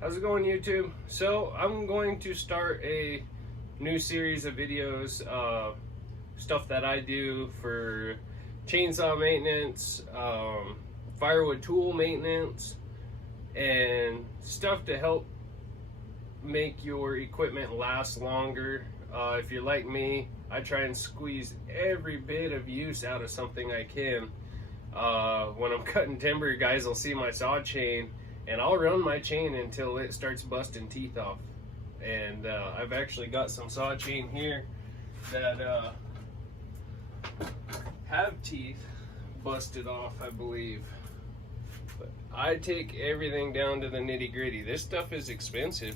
How's it going, YouTube? So I'm going to start a new series of videos, stuff that I do for chainsaw maintenance, firewood tool maintenance, and stuff to help make your equipment last longer. If you're like me, I try and squeeze every bit of use out of something I can. When I'm cutting timber, guys will see my saw chain, and I'll run my chain until it starts busting teeth off. And I've actually got some saw chain here that have teeth busted off, I believe. But I take everything down to the nitty gritty. This stuff is expensive.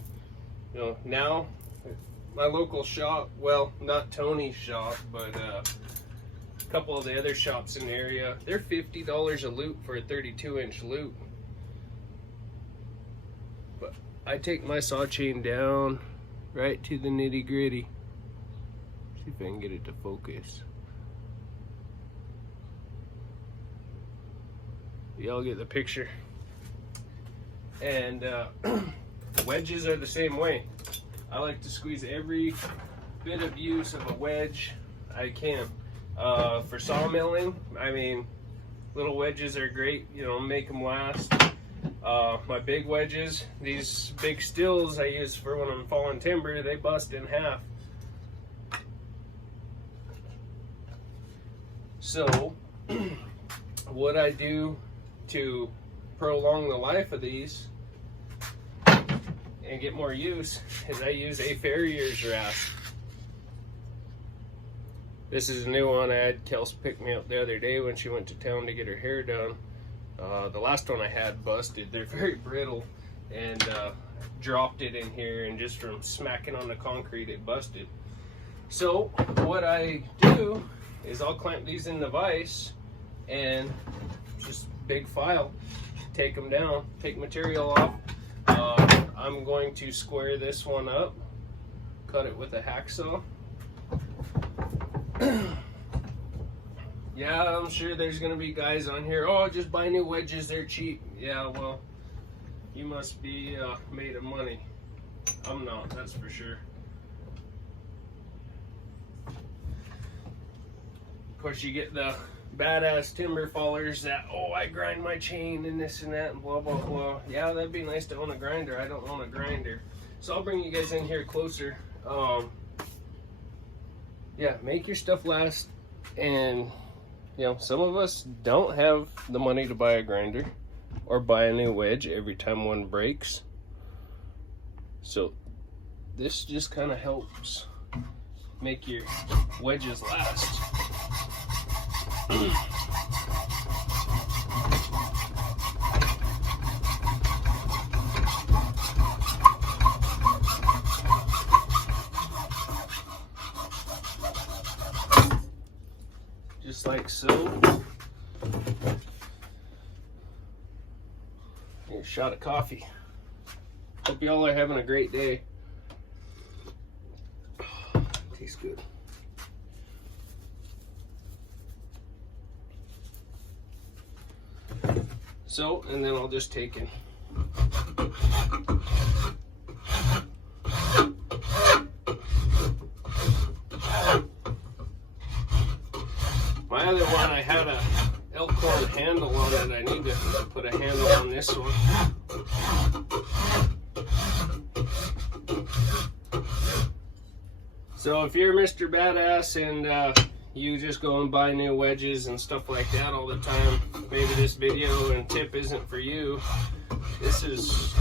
You know, now my local shop, well, not Tony's shop, but a couple of the other shops in the area, they're $50 a loop for a 32-inch loop. But I take my saw chain down right to the nitty gritty. See if I can get it to focus. Y'all get the picture. And wedges are the same way. I like to squeeze every bit of use of a wedge I can. For sawmilling, I mean, little wedges are great, you know, make them last. My big wedges, these big stills I use for when I'm falling timber, they bust in half. So, what I do to prolong the life of these and get more use is I use a farrier's rasp. This is a new one. I had Kels pick me up the other day when she went to town to get her hair done. The last one I had busted. They're very brittle, and dropped it in here, and just from smacking on the concrete it busted. So what I do is I'll clamp these in the vise and just big file, take them down, take material off. I'm going to square this one up, cut it with a hacksaw. Yeah, I'm sure there's gonna be guys on here, oh, just buy new wedges, they're cheap. Yeah, well, you must be made of money. I'm not, that's for sure. Of course, you get the badass timber fallers that, oh, I grind my chain and this and that and blah blah blah. Yeah, that'd be nice to own a grinder. I don't own a grinder, so I'll bring you guys in here closer. Yeah, make your stuff last. And you know, some of us don't have the money to buy a grinder or buy a new wedge every time one breaks, so this just kind of helps make your wedges last. Just like so. Here's a shot of coffee. Hope y'all are having a great day. Tastes good. So, and then I'll just take it. My other one, I had a elkhorn handle on it. I need to put a handle on this one. So if you're Mr. Badass and you just go and buy new wedges and stuff like that all the time, maybe this video and tip isn't for you. This is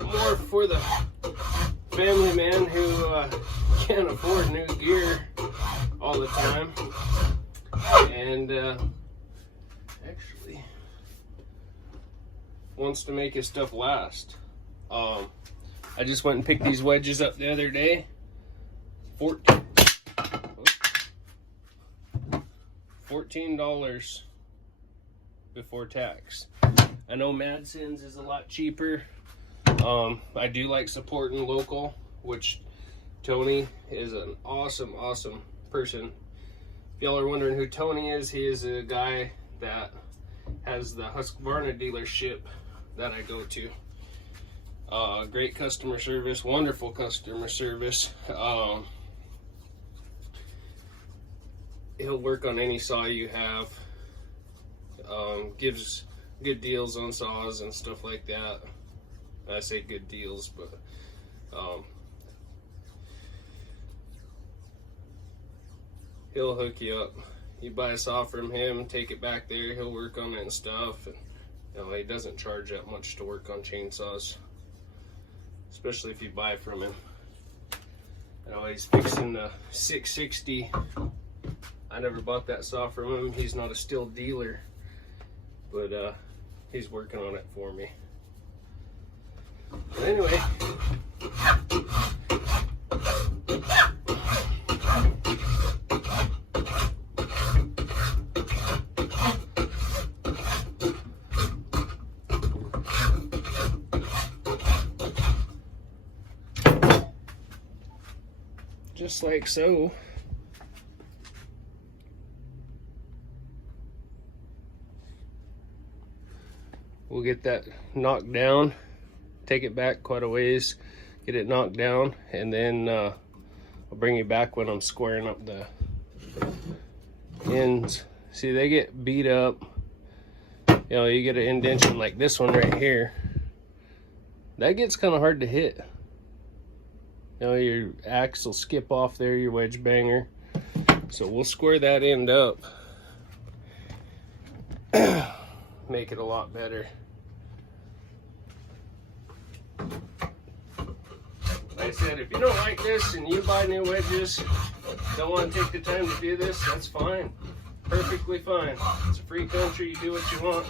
more for the family man who can't afford new gear all the time. And actually wants to make his stuff last. I just went and picked these wedges up the other day. $14 before tax. I know Madsen's is a lot cheaper. I do like supporting local, which Tony is an awesome person. If y'all are wondering who Tony is, he is a guy that has the Husqvarna dealership that I go to. Great customer service, wonderful customer service. He'll work on any saw you have. Gives good deals on saws and stuff like that. I say good deals, but he'll hook you up. You buy a saw from him, take it back there, he'll work on it and stuff. And, he doesn't charge that much to work on chainsaws, especially if you buy from him. He's fixing the 660. I never bought that saw from him. He's not a steel dealer, but he's working on it for me. But anyway, just like so. We'll get that knocked down, take it back quite a ways, get it knocked down, and then I'll bring you back when I'm squaring up the ends. See, they get beat up. You get an indentation like this one right here. That gets kind of hard to hit. Your axe will skip off there, your wedge banger. So we'll square that end up. Make it a lot better. Like I said, if you don't like this and you buy new wedges, don't want to take the time to do this, that's fine. Perfectly fine. It's a free country, you do what you want.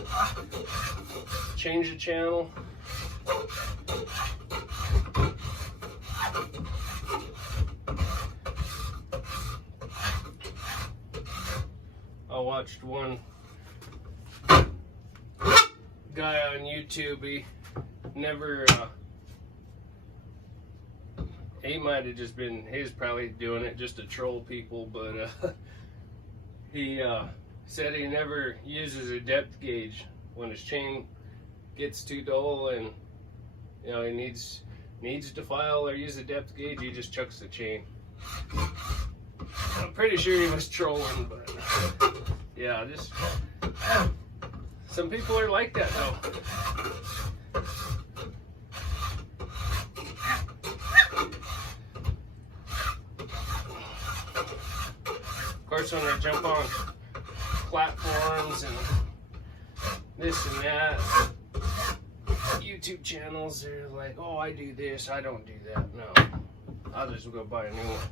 Change the channel. I watched one guy on YouTube, he never, he might have just been, he's probably doing it just to troll people, but he said he never uses a depth gauge when his chain gets too dull and he needs to file or use a depth gauge. He just chucks the chain. I'm pretty sure he was trolling, but yeah, just some people are like that though. Of course, when they jump on platforms and this and that, YouTube channels, they're like, oh, I do this, I don't do that. No, I'll just go buy a new one.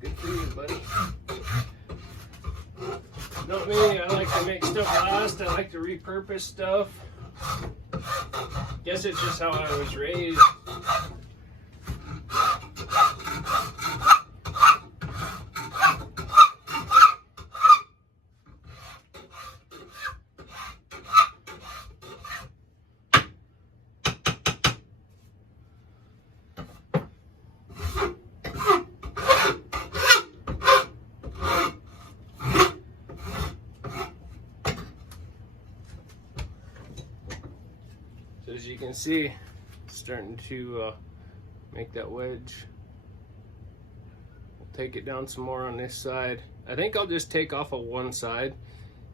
Good for you, buddy. Not me, I like to make stuff last, I like to repurpose stuff. Guess it's just how I was raised. So as you can see, it's starting to make that wedge. We'll take it down some more on this side. I think I'll just take off of one side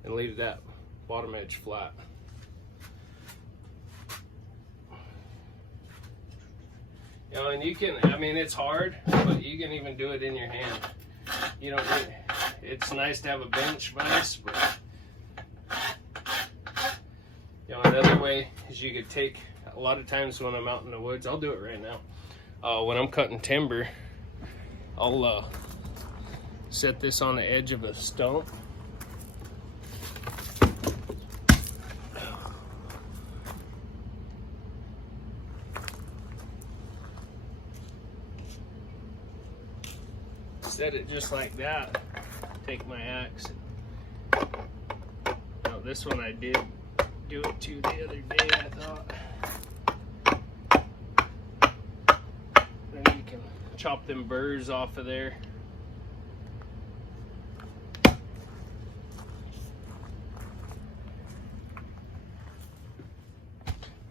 and leave that bottom edge flat. And you can, I mean, it's hard, but you can even do it in your hand. You don't need, it's nice to have a bench vise, but another way is you could take, a lot of times when I'm out in the woods, I'll do it right now. When I'm cutting timber, I'll set this on the edge of a stump. Set it just like that. Take my axe. Now this one I did do it to the other day, I thought. Then you can chop them burrs off of there.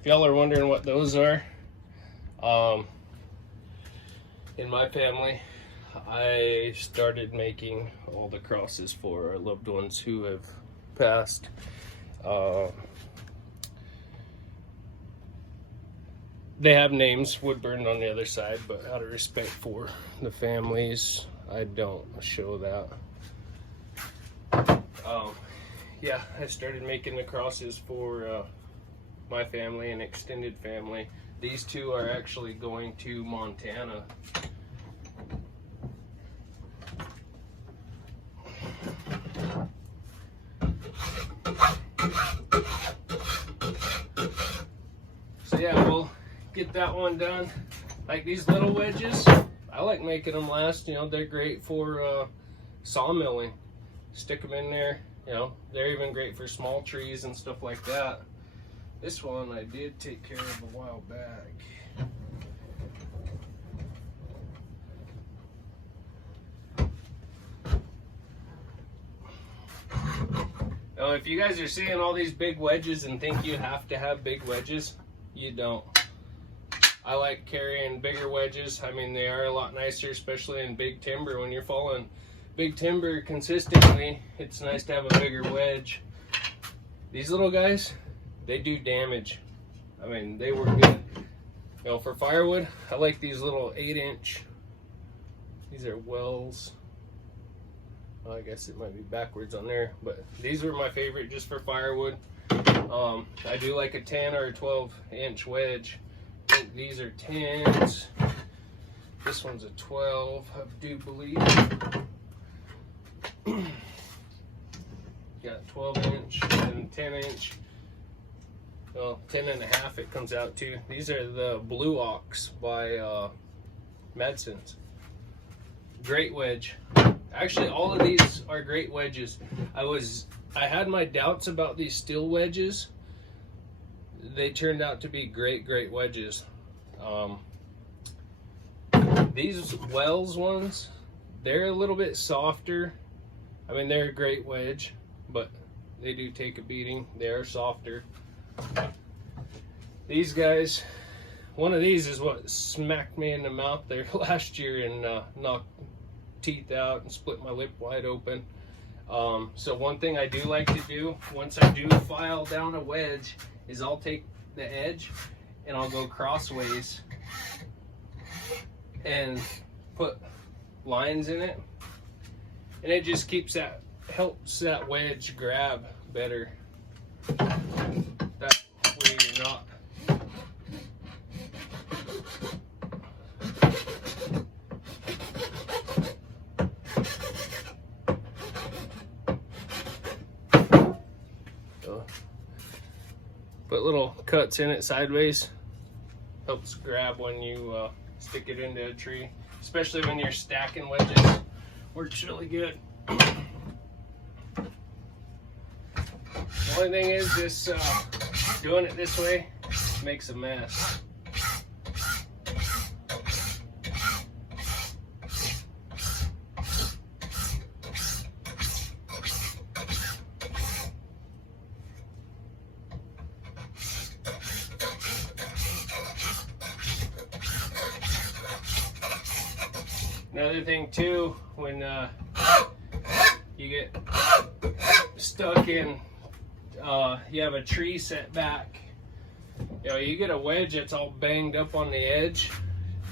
If y'all are wondering what those are, in my family, I started making all the crosses for our loved ones who have passed. They have names wood burned on the other side, but out of respect for the families, I don't show that. Yeah, I started making the crosses for my family and extended family. These two are actually going to Montana. So yeah, we'll get that one done. Like these little wedges, I like making them last. You know, they're great for sawmilling. Stick them in there. You know, they're even great for small trees and stuff like that. This one I did take care of a while back. Now, if you guys are seeing all these big wedges and think you have to have big wedges, you don't. I like carrying bigger wedges. I mean, they are a lot nicer, especially in big timber. When you're falling big timber consistently, it's nice to have a bigger wedge. These little guys, they do damage. I mean, they work good. You know, for firewood, I like these little 8-inch. These are Wells. Well, I guess it might be backwards on there, but these were my favorite just for firewood. I do like a 10 or a 12-inch wedge. I think these are 10s. This one's a 12, I do believe. Got 12-inch and 10-inch. Well, 10.5 it comes out to. These are the Blue Ox by Madson's. Great wedge. Actually, all of these are great wedges. I had my doubts about these steel wedges. They turned out to be great wedges. These Wells ones, they're a little bit softer. I mean, they're a great wedge, but they do take a beating. They are softer. These guys, one of these is what smacked me in the mouth there last year and knocked teeth out and split my lip wide open. So one thing I do like to do once I do file down a wedge is I'll take the edge and I'll go crossways and put lines in it, and it just helps that wedge grab better. That way you're not put little cuts in it sideways. Helps grab when you stick it into a tree, especially when you're stacking wedges. Works really good. The only thing is this doing it this way makes a mess. Another thing too, when you get stuck in, you have a tree set back, you know, you get a wedge that's all banged up on the edge.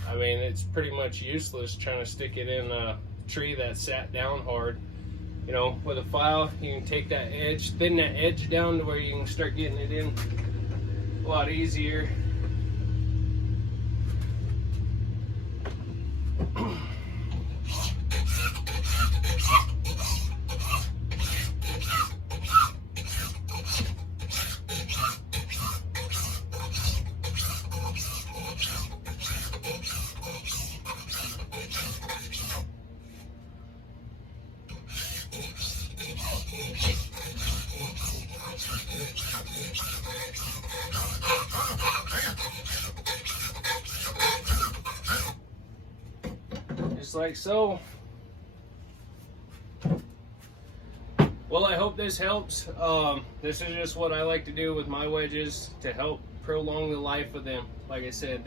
I mean, it's pretty much useless trying to stick it in a tree that's sat down hard. You know, with a file, you can take that edge, thin that edge down to where you can start getting it in a lot easier. Just like so. Well, I hope hope this helps. This is just what I like to do with my wedges to help prolong the life of them. Like I said,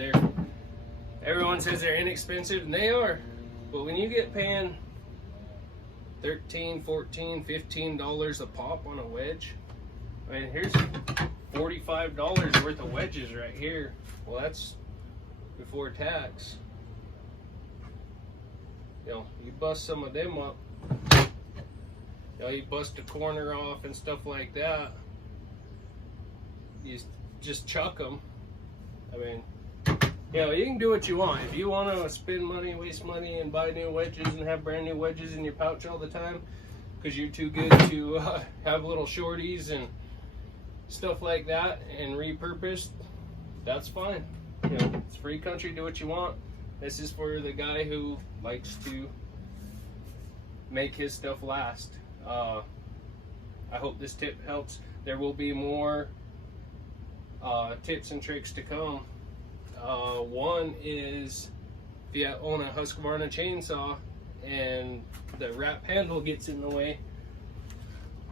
everyone says they're inexpensive, and they are. But when you get paying $13, $14, $15 a pop on a wedge, I mean, here's $45 worth of wedges right here. Well, that's before tax. You know, you bust some of them up. You know, you bust a corner off and stuff like that. You just chuck them. I mean, you know, you can do what you want. If you want to spend money, waste money, and buy new wedges and have brand new wedges in your pouch all the time because you're too good to have little shorties and stuff like that and repurposed, that's fine. You know, it's free country, do what you want. This is for the guy who likes to make his stuff last. I hope this tip helps. There will be more tips and tricks to come. One is if you own a Husqvarna chainsaw and the wrap handle gets in the way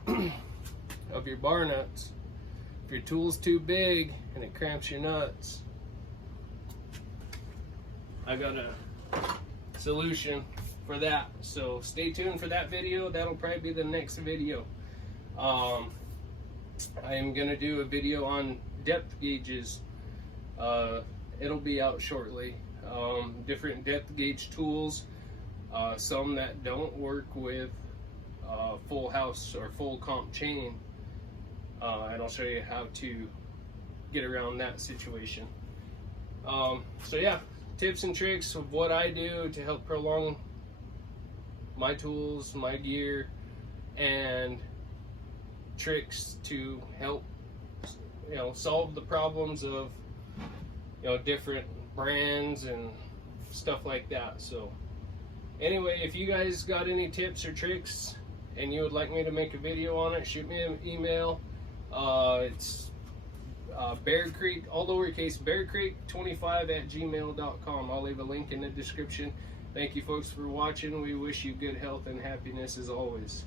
of your bar nuts, if your tool's too big and it cramps your nuts, I got a solution for that. So stay tuned for that video. That'll probably be the next video. I am gonna do a video on depth gauges. It'll be out shortly. Different depth gauge tools, some that don't work with full house or full comp chain, and I'll show you how to get around that situation. So yeah, tips and tricks of what I do to help prolong my tools, my gear, and tricks to help, you know, solve the problems of, you know, different brands and stuff like that. So anyway, if you guys got any tips or tricks and you would like me to make a video on it, shoot me an email. It's Bear Creek, all lowercase, bearcreek25@gmail.com. I'll leave a link in the description. Thank you folks for watching. We wish you good health and happiness as always.